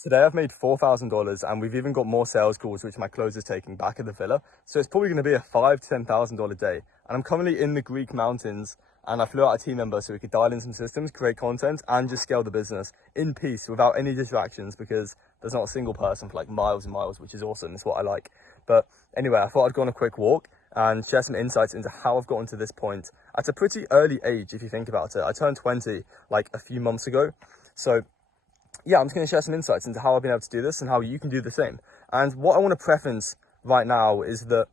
Today I've made $4,000 and we've even got more sales calls which my closer's taking back at the villa. So it's probably going to be a $5,000 to $10,000 day. And I'm currently in the Greek mountains and I flew out a team member so we could dial in some systems, create content and just scale the business in peace without any distractions, because there's not a single person for like miles and miles, which is awesome. It's what I like. But anyway, I thought I'd go on a quick walk and share some insights into how I've gotten to this point at a pretty early age, if you think about it. I turned 20 like a few months ago. So yeah, I'm just going to share some insights into how I've been able to do this and how you can do the same. And what I want to preference right now is that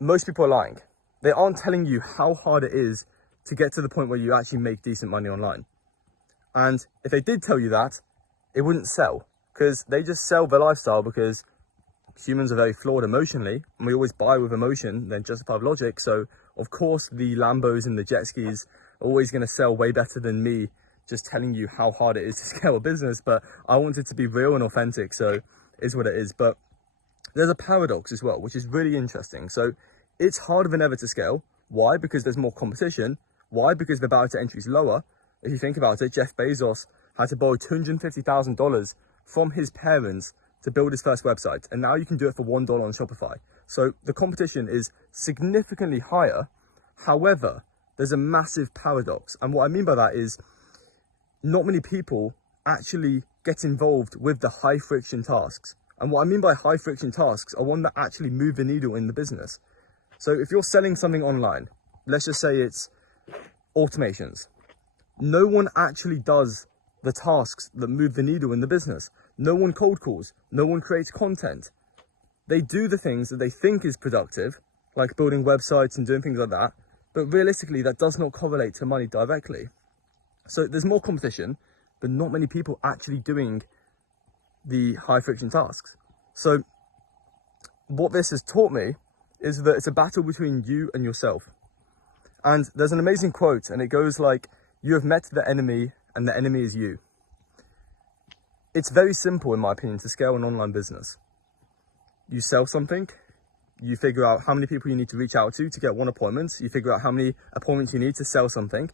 most people are lying. They aren't telling you how hard it is to get to the point where you actually make decent money online. And if they did tell you that, it wouldn't sell, because they just sell their lifestyle because humans are very flawed emotionally and we always buy with emotion than justified logic. So of course the Lambos and the jet skis are always going to sell way better than me just telling you how hard it is to scale a business. But I want it to be real and authentic, so it is what it is. But there's a paradox as well, which is really interesting. So it's harder than ever to scale. Why? Because there's more competition. Why? Because the barrier to entry is lower. If you think about it, Jeff Bezos had to borrow $250,000 from his parents to build his first website, and now you can do it for $1 on Shopify. So the competition is significantly higher. However, there's a massive paradox, and what I mean by that is not many people actually get involved with the high friction tasks. And what I mean by high friction tasks are one that actually move the needle in the business. So if you're selling something online, let's just say it's automations. No one actually does the tasks that move the needle in the business. No one cold calls. No one creates content. They do the things that they think is productive, like building websites and doing things like that. But realistically, that does not correlate to money directly. So there's more competition, but not many people actually doing the high friction tasks. So what this has taught me is that it's a battle between you and yourself. And there's an amazing quote, and it goes like, "You have met the enemy and the enemy is you." It's very simple, in my opinion, to scale an online business. You sell something, you figure out how many people you need to reach out to get one appointment, you figure out how many appointments you need to sell something.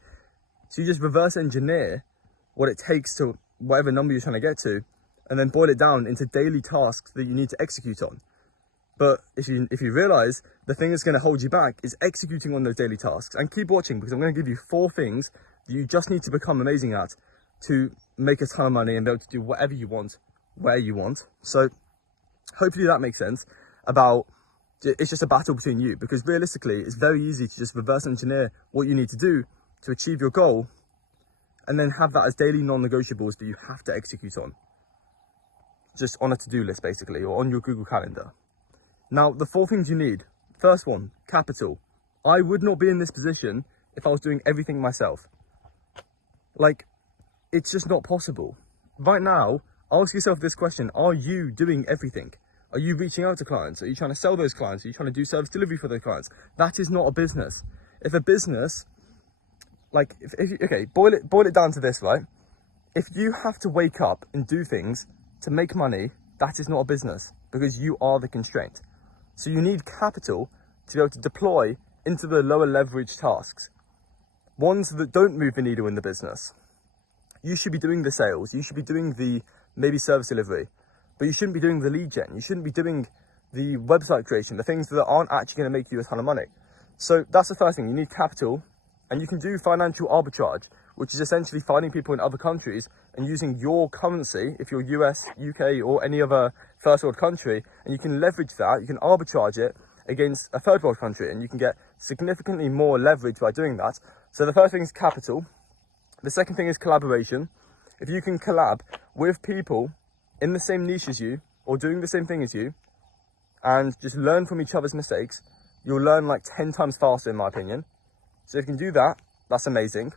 So you just reverse engineer what it takes to whatever number you're trying to get to, and then boil it down into daily tasks that you need to execute on. But if you realize the thing that's going to hold you back is executing on those daily tasks, and keep watching, because I'm going to give you 4 things that you just need to become amazing at to make a ton of money and be able to do whatever you want, where you want. So hopefully that makes sense about it's just a battle between you, because realistically it's very easy to just reverse engineer what you need to do to achieve your goal, and then have that as daily non-negotiables that you have to execute on, just on a to-do list basically, or on your Google Calendar. Now, the 4 things you need. First one, capital. I would not be in this position if I was doing everything myself. Like, it's just not possible. Right now, ask yourself this question: are you doing everything? Are you reaching out to clients? Are you trying to sell those clients? Are you trying to do service delivery for those clients? That is not a business. If a business, like, okay, boil it down to this, right? If you have to wake up and do things to make money, that is not a business, because you are the constraint. So you need capital to be able to deploy into the lower leverage tasks, ones that don't move the needle in the business. You should be doing the sales, you should be doing the maybe service delivery, but you shouldn't be doing the lead gen, you shouldn't be doing the website creation, the things that aren't actually going to make you a ton of money. So that's the first thing. You need capital. And you can do financial arbitrage, which is essentially finding people in other countries and using your currency, if you're US, UK, or any other first world country, and you can leverage that, you can arbitrage it against a third world country, and you can get significantly more leverage by doing that. So the first thing is capital. The second thing is collaboration. If you can collab with people in the same niche as you, or doing the same thing as you, and just learn from each other's mistakes, you'll learn like 10 times faster, in my opinion. So if you can do that, that's amazing.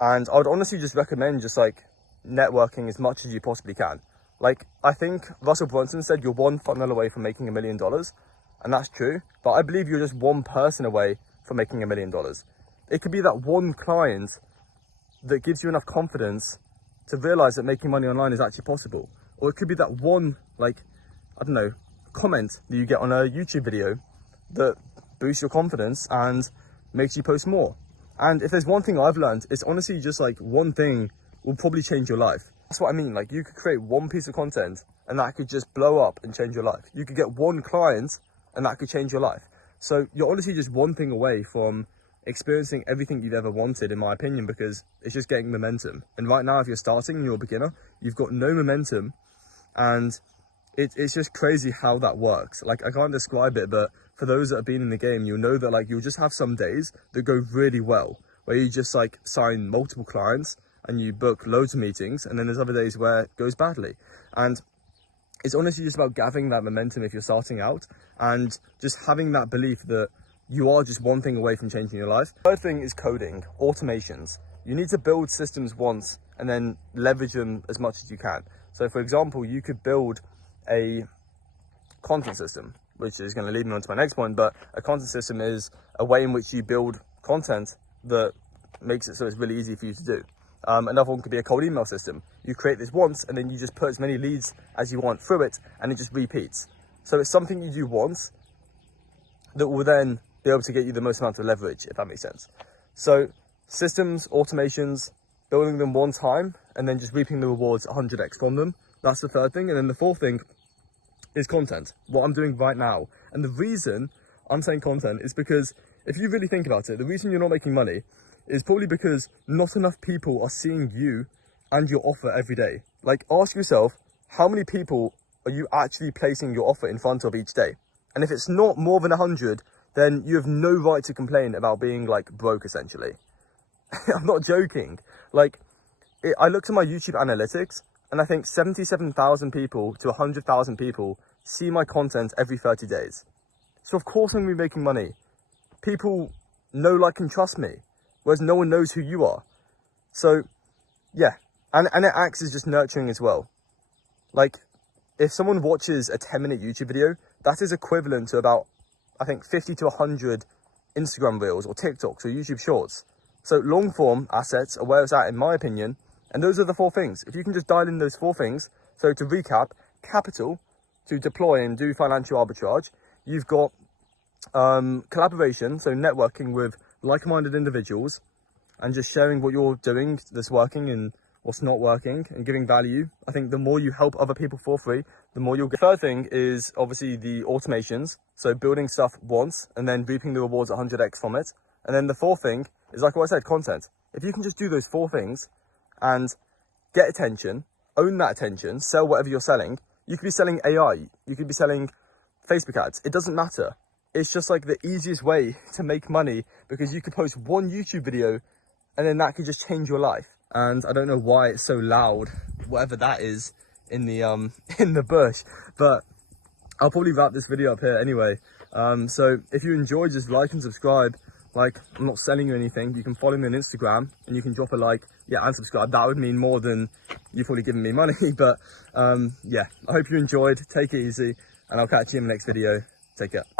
And I would honestly just recommend just like networking as much as you possibly can. Like, I think Russell Brunson said you're 1 funnel away from making $1 million. And that's true. But I believe you're just 1 person away from making $1 million. It could be that one client that gives you enough confidence to realize that making money online is actually possible. Or it could be that one, like, I don't know, comment that you get on a YouTube video that boosts your confidence and makes you post more. And if there's one thing I've learned, it's honestly just like one thing will probably change your life. That's what I mean. Like, you could create one piece of content and that could just blow up and change your life. You could get one client and that could change your life. So you're honestly just one thing away from experiencing everything you've ever wanted, in my opinion, because it's just getting momentum. And right now, if you're starting and you're a beginner, you've got no momentum, and it's just crazy how that works. Like, I can't describe it, but for those that have been in the game, you'll know that, like, you'll just have some days that go really well, where you just, like, sign multiple clients and you book loads of meetings, and then there's other days where it goes badly. And it's honestly just about gathering that momentum if you're starting out, and just having that belief that you are just one thing away from changing your life. Third thing is coding, automations. You need to build systems once and then leverage them as much as you can. So for example, you could build a content system, which is going to lead me on to my next point, but a content system is a way in which you build content that makes it so it's really easy for you to do. Another one could be a cold email system. You create this once and then you just put as many leads as you want through it, and it just repeats. So it's something you do once that will then be able to get you the most amount of leverage, if that makes sense. So systems, automations, building them one time and then just reaping the rewards 100x from them. That's the third thing. And then the fourth thing is content, what I'm doing right now. And the reason I'm saying content is because if you really think about it, the reason you're not making money is probably because not enough people are seeing you and your offer every day. Like, ask yourself, how many people are you actually placing your offer in front of each day? And if it's not more than 100, then you have no right to complain about being, like, broke, essentially. I'm not joking. Like, I looked at my YouTube analytics, and I think 77,000 people to 100,000 people see my content every 30 days. So of course I'm going to be making money. People know, like, and trust me, whereas no one knows who you are. So, yeah. And it acts as just nurturing as well. Like, if someone watches a 10-minute YouTube video, that is equivalent to about, I think, 50 to 100 Instagram Reels or TikToks or YouTube Shorts. So long form assets are where it's at, in my opinion. And those are the four things. If you can just dial in those four things. So to recap, capital to deploy and do financial arbitrage. You've got collaboration, so networking with like-minded individuals and just sharing what you're doing that's working and what's not working and giving value. I think the more you help other people for free, the more you'll get. The third thing is obviously the automations. So building stuff once and then reaping the rewards 100x from it. And then the fourth thing is, like what I said, content. If you can just do those four things and get attention, own that attention, sell whatever you're selling. You could be selling AI. You could be selling Facebook ads. It doesn't matter. It's just like the easiest way to make money, because you could post one YouTube video and then that could just change your life. And I don't know why it's so loud, whatever that is in the bush, but I'll probably wrap this video up here anyway. So if you enjoyed, just like and subscribe. Like, I'm not selling you anything. You can follow me on Instagram and you can drop a like, yeah, and subscribe. That would mean more than you probably giving me money. But yeah, I hope you enjoyed. Take it easy and I'll catch you in the next video. Take care.